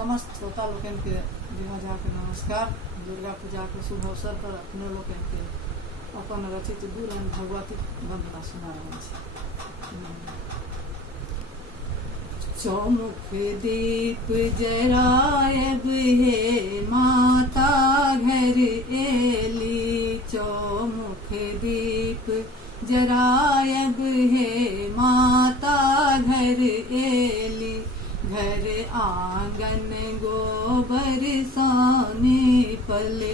समस्त श्रोता लोगन के विमोझा के नमस्कार। दुर्गा पूजा के शुभ अवसर पर अपने लोगन के अपन रचित दू रंग भगवती वंदना सुना रहे हैं। चौमुख दीप जरायब हे माता घर एली, चौमुख दीप जरायब हे माता घर एली, घर आंगन गोबर साने पले,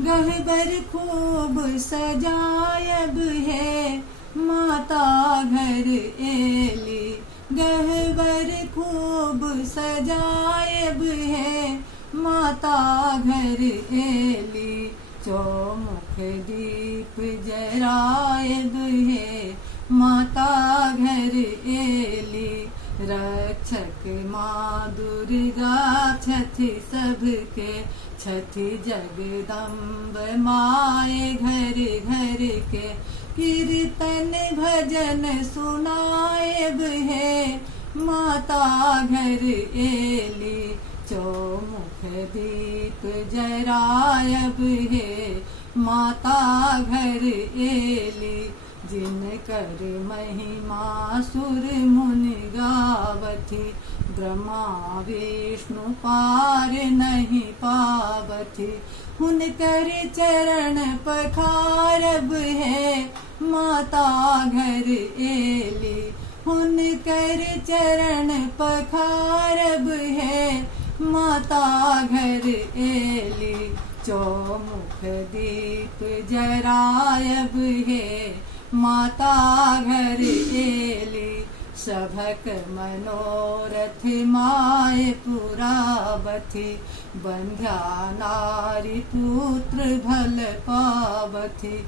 गहबर खूब सजायब है माता घर एली, गहबर खूब सजायब है माता घर एली, चौमुख दीप जरायब है माता घर एली, रक्षक माँ दुर्गा छठी सबके, छठी जगदम्ब माए घर घर के, कीर्तन भजन सुनायब है माता घर एली, चौमुख दीप जरायब है माता घर एली, जिनकर महिमा सुर मुनि गावथी, ब्रह्मा विष्णु पार नहीं पावथी, हुनकर चरण पखारब है माता घर एली, हुनकर चरण पखारब है माता घर एली, चौमुख दीप जरायब है माता घर एली, सभक मनोरथ माय पुरावथी, बंध्या नारी पुत्र भल पावथी,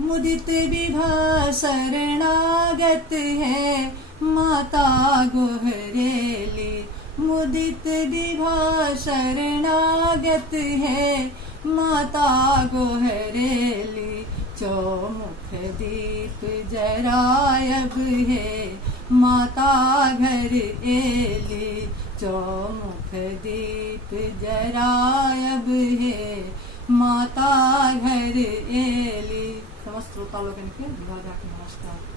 मुदित विभा शरणागत है माता गोहरेली, मुदित विभा शरणागत है माता गोहरेली, चौमुख दीप जरायब है माता घर एली, चौमुख दीप जरायब है माता घर एली। समस्त श्रोता लोगन के विमोझा के नमस्कार।